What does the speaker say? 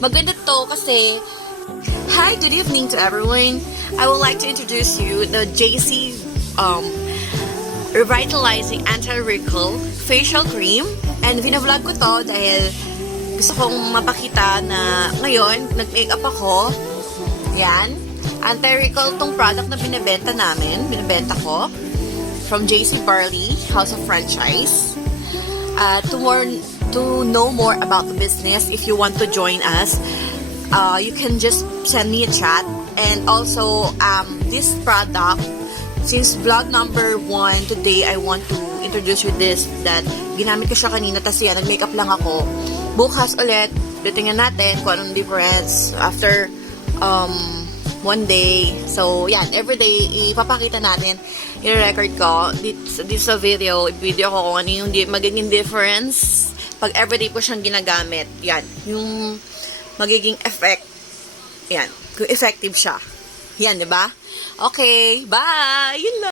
Maganda to kasi, hi, good evening to everyone. I would like to introduce you the JC Revitalizing Anti-Wrinkle Facial Cream. And vinavlog ko to dahil gusto kong mapakita na ngayon, nag-makeup ako. Yan. Anti-wrinkle tong product na binibenta ko from JC Barley, House of Franchise. To know more about the business, if you want to join us, you can just send me a chat. And also, this product, since vlog number 1 today, I want to introduce you this, that ginamit ko siya kanina, tas yan, nag-makeup lang ako. Bukas ulit, titingnan natin kung anong difference after one day. So, yan, everyday, ipapakita natin, i-record ko, dito sa video ko kung ano yung magiging difference pag everyday ko siyang ginagamit. Yan, yung magiging effect. Yan, kung effective siya. Yan, di ba? Okay, bye! Yun lang.